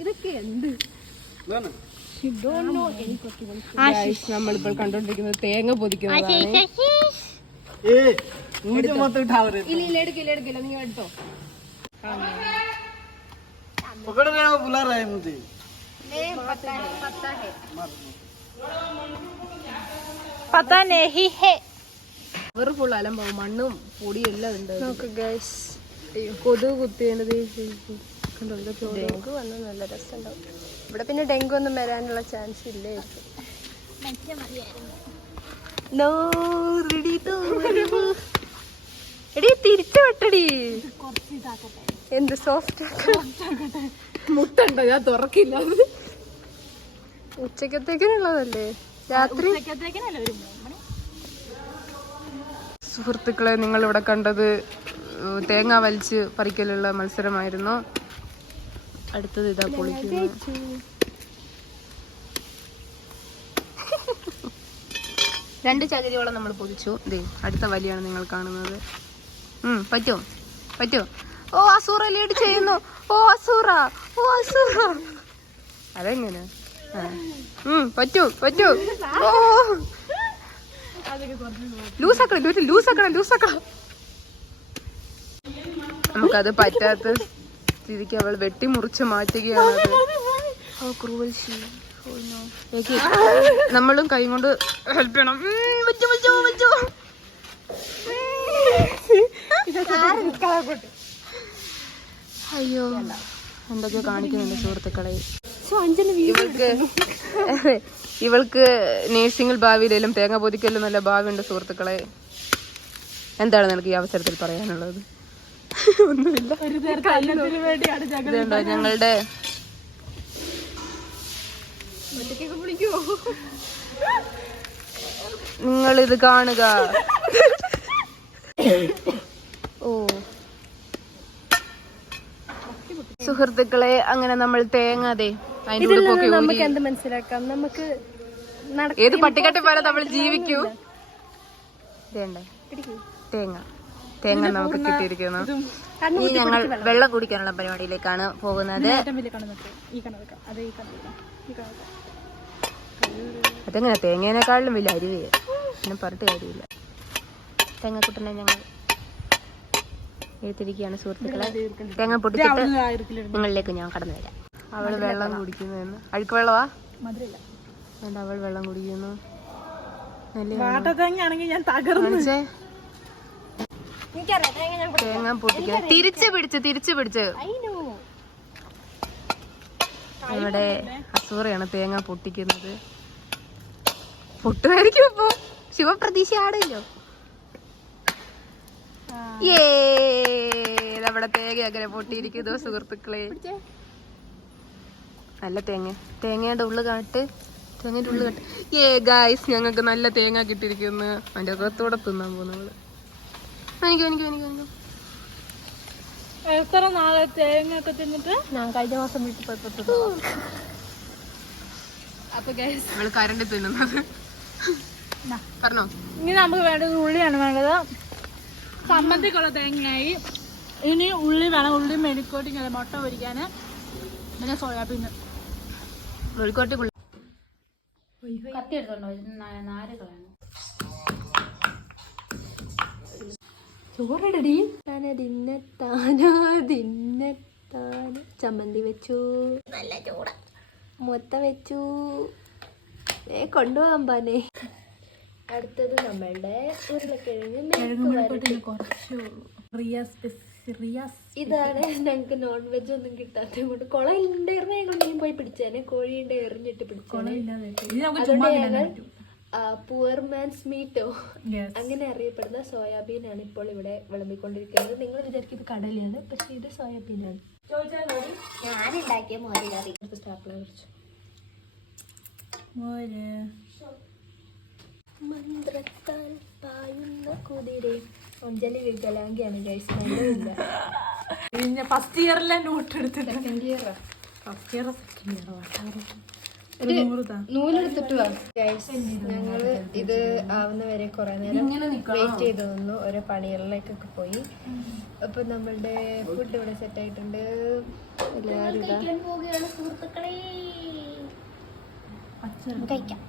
ഇതൊക്കെ എന്ത് നമ്മളിപ്പോൾ കണ്ടോണ്ടിരിക്കുന്നത് തേങ്ങ പൊതിക്കുന്നതാണ്. എടുക്കില്ല നീ എടുത്തോ. വെറും ഫുൾ അലമ്പാവും, മണ്ണും പൊടിയും എല്ലാം ഉണ്ട്. കൊതുക് കുത്തിയത് ഡെങ്കു വന്നാൽ നല്ല രസമുണ്ടാവും. ഇവിടെ പിന്നെ ഡെങ്കു ഒന്നും വരാനുള്ള ചാൻസ് ഇല്ലായിരിക്കും. തിരിച്ചു വെട്ടടി. എന്ത് സോഫ്റ്റ് മുട്ടുണ്ടോ? ഞാൻ തുറക്കില്ല. ഉച്ചക്കത്തേക്കിനുള്ളതല്ലേ രാത്രി? സുഹൃത്തുക്കളെ, നിങ്ങൾ ഇവിടെ കണ്ടത് തേങ്ങ വലിച്ച് പറിക്കലുള്ള മത്സരമായിരുന്നു. അടുത്തത് ഇതാ പൊളിക്കുന്നു. 2 ചകിരിയോളം നമ്മൾ പൊതിച്ചു. അടുത്ത വലിയാണ് നിങ്ങൾ കാണുന്നത്. പറ്റോ? ഓ അസൂറ ലീഡ് ചെയ്യുന്നു. ഓ അസൂറ. അതെങ്ങനെ പറ്റൂ? ഓ ലൂസാക്കണം. നമുക്കത് പറ്റാത്ത സ്ഥിതിക്ക് അവൾ വെട്ടിമുറിച്ച് മാറ്റുകയാണ്. നമ്മളും കൈ കൊണ്ട് ഹെൽപ്പ് ചെയ്യണം. അയ്യോ, എന്തൊക്കെയോ കാണിക്കുന്നുണ്ട് സുഹൃത്തുക്കളെ. ഇവൾക്ക് നേഴ്സിംഗിൽ ഭാവിയിലും തേങ്ങ പൊതിക്കലും നല്ല ഭാവിയുണ്ട് സുഹൃത്തുക്കളെ. എന്താണ് നിനക്ക് ഈ അവസരത്തിൽ പറയാനുള്ളത്? ഒന്നുമില്ല. ഞങ്ങളുടെ നിങ്ങളിത് കാണുക. ഓ സുഹൃത്തുക്കളെ, അങ്ങനെ നമ്മൾ തേങ്ങ നമുക്ക് എന്ത് മനസ്സിലാക്കാം? നമുക്ക് ഏത് പട്ടിക്കാട്ടെ പോലെ നമ്മൾ ജീവിക്കൂ. തേങ്ങ നമുക്ക് കിട്ടിയിരിക്കുന്നു. ഇനി ഞങ്ങൾ വെള്ളം കുടിക്കാനുള്ള പരിപാടിയിലേക്കാണ് പോകുന്നത്. അതെങ്ങനെ തേങ്ങേനേക്കാളിലും വലിയ അരുവേ, പിന്നെ പറഞ്ഞിട്ട് കാര്യമില്ല. തേങ്ങക്കുട്ടനെ ഞങ്ങൾ എടുത്തിരിക്കുകയാണ് സുഹൃത്തുക്കളെ. തേങ്ങ പൊട്ടിച്ചിട്ട് നിങ്ങളിലേക്ക് ഞാൻ കടന്നു വരാം. അവൾ വെള്ളം കുടിക്കുന്നു. അഴുക്ക് വെള്ളവാ? വേണ്ട, അവൾ വെള്ളം കുടിക്കുന്നു. തേങ്ങ പൊട്ടിക്കുന്നു. തിരിച്ചു പിടിച്ച് ഇവിടെ അസൂറയാണ് തേങ്ങ പൊട്ടിക്കുന്നത്. പൊട്ടുമായിരിക്കും ഇപ്പൊ. ശിവപ്രതീക്ഷ ആടല്ലോ. നമ്മുടെ തേങ്ങ അങ്ങനെ പൊട്ടിയിരിക്കുന്നു സുഹൃത്തുക്കളെ. നല്ല തേങ്ങയുടെ ഉള്ളു കാട്ട്. ഗായ്സ്, ഞങ്ങൾക്ക് നല്ല തേങ്ങ കിട്ടിയിരിക്കുന്നു. അതിന്റെ അകത്തൂടെ തിന്നാൻ പോകുന്നു. എനിക്ക് എത്ര നാളെ തേങ്ങ ഒക്കെ തിന്നിട്ട് ഞാൻ കഴിഞ്ഞ മാസം വീട്ടിൽ പോയപ്പോ. അപ്പൊ ഗൈസ് കരണ്ട് തിന്നുന്നത് പറഞ്ഞോ. ഇനി നമുക്ക് വേണ്ടത് ഉള്ളിയാണ് വേണ്ടത്. ചമ്മന്തിക്കുള്ള തേങ്ങയായി. ഇനി ഉള്ളി വേണം. ഉള്ളി മെഴുക്കോട്ടി മുട്ട പൊരിക്കാന്, പിന്നെ സോയാബീൻ. കത്തി എടുത്തോണ്ടോ? നാരുകളാണ്. ചോറിടടി. ചമ്മന്തി വെച്ചു, നല്ല ചൂട. മൊത്ത വെച്ചു. കൊണ്ടുപോകാൻ പാനെ. അടുത്തത് നമ്മളുടെ ഉരുളക്കിഴങ്ങ് കുറച്ച്. ഇതാണ് ഞങ്ങക്ക് നോൺ വെജ് ഒന്നും കിട്ടാത്ത കൊണ്ട്. കുളം ഉണ്ടായിരുന്ന ഞങ്ങൾ പോയി പിടിച്ചേനെ. കോഴിയുടെ എറിഞ്ഞിട്ട് പിടിച്ചേനെ. പുവർ മാൻസ് മീറ്റോ അങ്ങനെ അറിയപ്പെടുന്ന സോയാബീൻ ആണ് ഇപ്പോൾ ഇവിടെ വിളമ്പിക്കൊണ്ടിരിക്കുന്നത്. നിങ്ങൾ വിചാരിക്കും കടലയാണ്, പക്ഷെ ഇത് സോയാബീനാണ്. ഞാനുണ്ടാക്കിയ മോര് കറി. സ്റ്റാപ്പിളെ കുറിച്ച് മന്ത്രത്താൽ പായുന്ന കുതിരെ അഞ്ജലി വികലാംഗിയാണ് ഗൈസ്. ഫസ്റ്റ് ഇയറിലെ നോട്ട് എടുത്ത്. സെക്കൻഡ് ഇയർ നൂലെടുത്തിട്ട് വാ. ഞങ്ങള് ഇത് ആവുന്ന വരെ കുറെ നേരം വെയിറ്റ് ചെയ്ത് നിന്നു. ഓരോ പണികളിലേക്കൊക്കെ പോയി. അപ്പൊ നമ്മളുടെ ഫുഡ് ഇവിടെ സെറ്റ് ആയിട്ടുണ്ട്. കഴിക്കാം.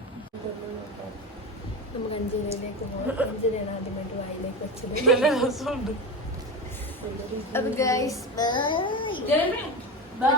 നമുക്ക് അഞ്ചരയിലേക്ക് പോകാം. അഞ്ചരയാണ് ആദ്യമായിട്ട് വായിലേക്ക് വെച്ചത്. അപ്പൊ ഗൈസ് ബൈ.